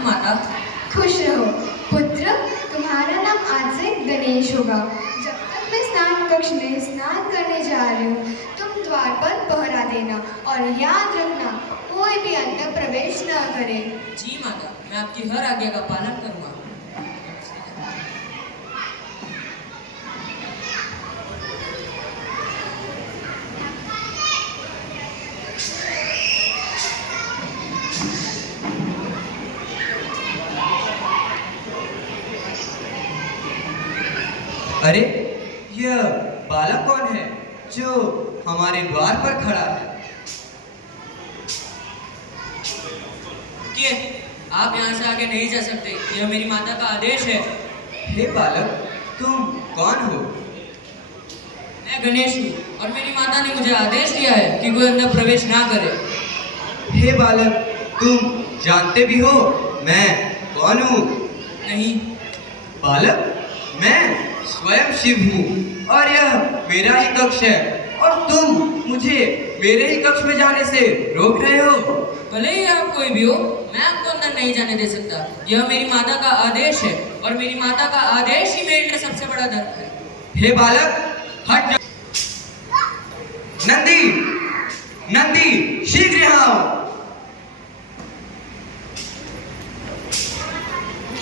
प्रणाम माता। खुश रहो पुत्र, तुम्हारा नाम आज से गणेश होगा। जब तक मैं स्नान कक्ष में स्नान करने जा रही हूँ, तुम द्वार पर पहरा देना और याद रखना कोई भी अंदर प्रवेश न करे। जी माता, मैं आपकी हर आज्ञा का पालन करूंगा। अरे यह बालक कौन है जो हमारे द्वार पर खड़ा है? कि आप यहाँ से आगे नहीं जा सकते, यह मेरी माता का आदेश है। हे बालक, तुम कौन हो? मैं गणेश हूँ और मेरी माता ने मुझे आदेश दिया है कि कोई अंदर प्रवेश ना करे। हे बालक, तुम जानते भी हो मैं कौन हूँ? नहीं। बालक, मैं स्वयं शिव हूँ और यह मेरा ही कक्ष है और तुम मुझे मेरे ही कक्ष में जाने से रोक रहे हो। भले ही आप कोई भी हो, मैं आपको अंदर नहीं जाने दे सकता। यह मेरी माता का आदेश है और मेरी माता का आदेश ही मेरे लिए सबसे बड़ा धर्म है। हे बालक, हट जा। नंदी, नंदी, शीघ्र यहाँ आओ।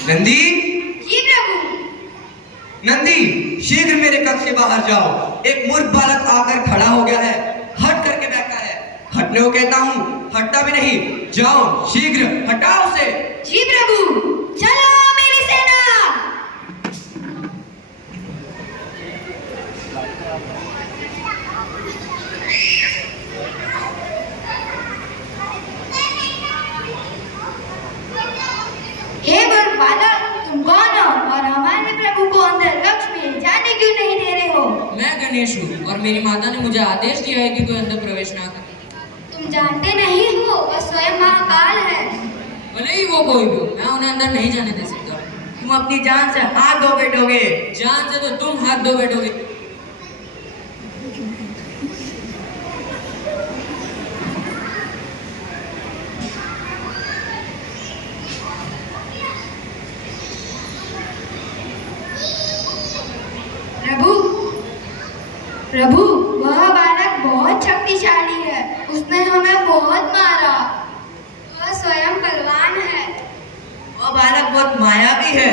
नंदी, जी प्रभु। नंदी, शीघ्र मेरे कक्ष से बाहर जाओ। एक मूर्ख बालक आकर खड़ा हो गया है, हट करके बैठा है। हटने को कहता हूँ, हटता भी नहीं। जाओ, शीघ्र हटाओ उसे। जी प्रभु। चलो मेरी सेना। हे बालक, तुम कौन हो और हमारे प्रभु को अंदर कक्ष में जाने क्यों नहीं दे रहे हो? मैं गणेश हूँ और मेरी माता ने मुझे आदेश दिया है कि कोई अंदर प्रवेश ना करे। तुम जानते नहीं हो वह स्वयं महाकाल है। भले ही वो कोई भी हो, मैं उन्हें अंदर नहीं जाने दे सकता। तुम अपनी जान से हाथ धो बैठोगे। जान से तो तुम हाथ धो बैठोगे। प्रभु, प्रभु, वह बालक बहुत शक्तिशाली है। उसने हमें बहुत मारा। वह स्वयं बलवान है। वह बालक बहुत मायावी है।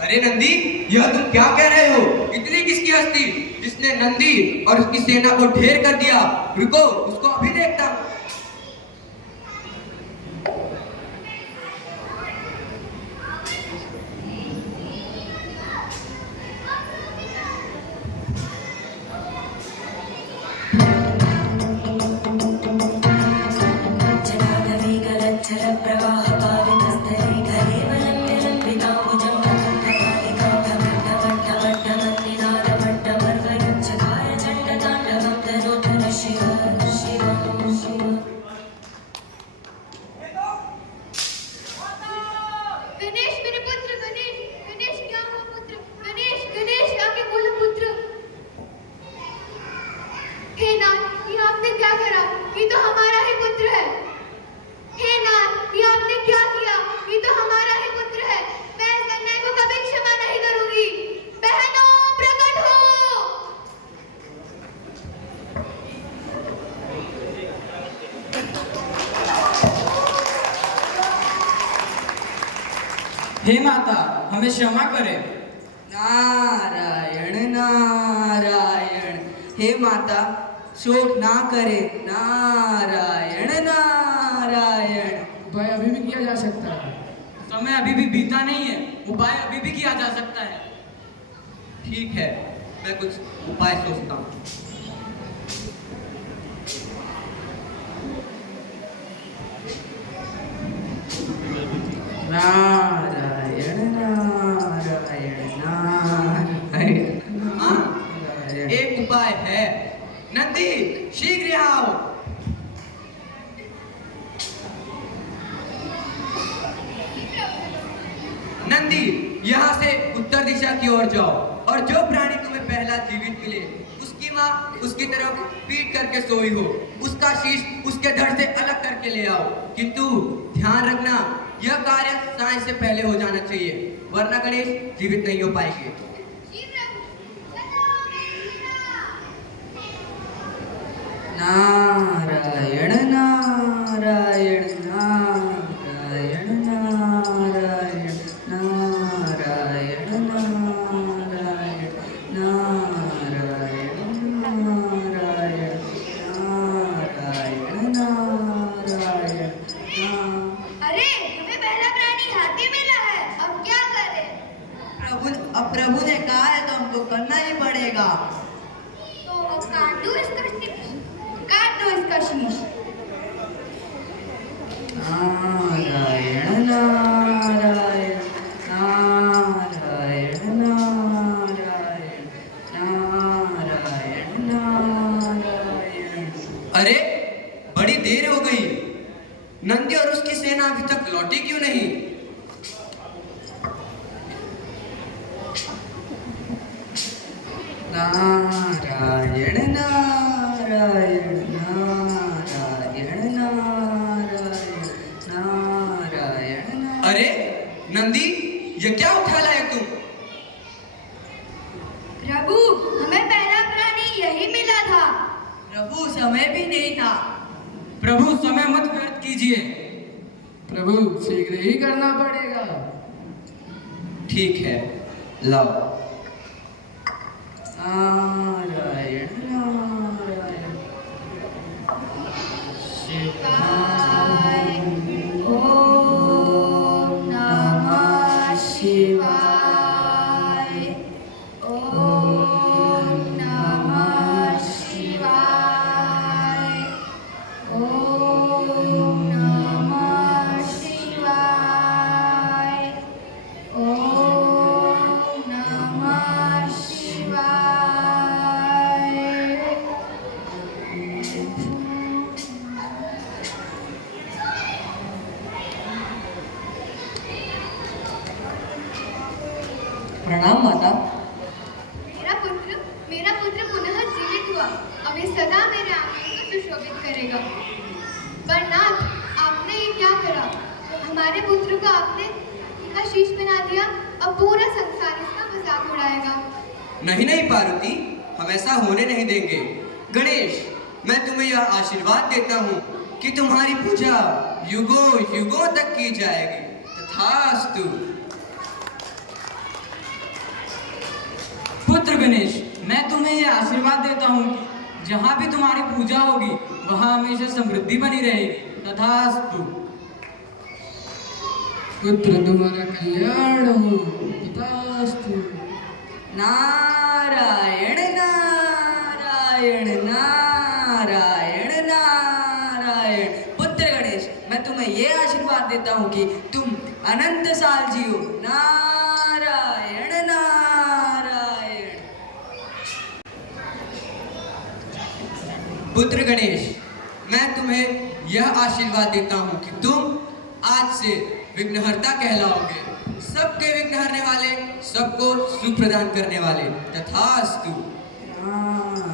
अरे नंदी, यह तुम क्या कह रहे हो? इतनी किसकी हस्ती जिसने नंदी और उसकी सेना को ढेर कर दिया? रुको, उसको अभी देखता हूं। गणेश मेरे पुत्र, गणेश, गणेश क्या हो पुत्र? गणेश, गणेश आके बोलो पुत्र। हे नाथ, ये आपने क्या करा? ये तो हमारा ही पुत्र है। हे नाथ, ये आपने क्या किया? ये तो हमारा ही पुत्र है। मैं इस अन्याय को कभी क्षमा नहीं करूंगी। बहनों, प्रकट हो। हे माता, हमें क्षमा करें। नारायण नारायण। हे माता, शोक ना करे। नारायण नारायण। उपाय अभी भी किया जा सकता है। समय अभी भी बीता नहीं है, उपाय अभी भी किया जा सकता है। ठीक है, मैं कुछ उपाय सोचता हूँ। नारायण नारायण नारायण। हाँ, एक उपाय है। नंदी, शीघ्र यहाँ आओ। नंदी, यहाँ से उत्तर दिशा की ओर जाओ और जो प्राणी तुम्हें पहला जीवित मिले उसकी माँ उसकी तरफ पीट करके सोई हो, उसका शीश उसके धड़ से अलग करके ले आओ। किंतु ध्यान रखना, यह कार्य साय से पहले हो जाना चाहिए, वरना गणेश जीवित नहीं हो पाएंगे। नारायण नारायण नारायण नारायण नारायण नारायण नारायण नारायण नारायण नारायण। अरे हमें पहला प्राणी हाथी मिला है, अब क्या करें? प्रभु ने कहा है तो हमको करना ही पड़ेगा। तो अब काट दो इसका शीश। नारायण नारायण नारायण नारायण नारायण नारायण। अरे बड़ी देर हो गई, नंदी और उसकी सेना अभी तक लौटी क्यों नहीं? नारायण नारायण नारायण नारायण नारायण। अरे नंदी, ये क्या उठा लाए तुम? प्रभु हमें पहला प्राणी यही मिला था। प्रभु समय भी नहीं था। प्रभु समय मत व्यर्थ कीजिए। प्रभु शीघ्र ही करना पड़ेगा। ठीक है, लाओ। नारायण नारायण शिवाय ओम नमः शिवाय ओम नमः शिवाय ओम नमः शिवाय ओम नमः शिवाय। प्रणाम माता। मेरा पुत्र पुनः जीवित हुआ, अब ये सदा मेरे आंगन को सुशोभित करेगा। पर नाथ, आपने ये क्या करा? हमारे पुत्र को आपने का शीश बना दिया, अब पूरा संसार इसका मजाक उड़ाएगा। नहीं नहीं पार्वती, हम ऐसा होने नहीं देंगे। गणेश, मैं तुम्हें यह आशीर्वाद देता हूँ कि तुम्हारी पूजा युगों युगों तक की जाएगी। तथास्तु। पुत्र गणेश, मैं तुम्हें यह आशीर्वाद देता हूँ कि जहाँ भी तुम्हारी पूजा होगी वहाँ हमेशा समृद्धि बनी रहेगी। तथास्तु। पुत्र तुम्हारा कल्याण हो। तथास्तु। नारायण नारायण नारायण नारायण। पुत्र गणेश, मैं तुम्हें ये आशीर्वाद देता हूँ कि तुम अनंत साल जियो। नारायण नारायण। पुत्र गणेश, मैं तुम्हें यह आशीर्वाद देता हूँ कि तुम आज से विघ्नहर्ता कहलाओगे, सबके विघ्न हरने वाले, सबको सुख प्रदान करने वाले। तथास्तु। नारायण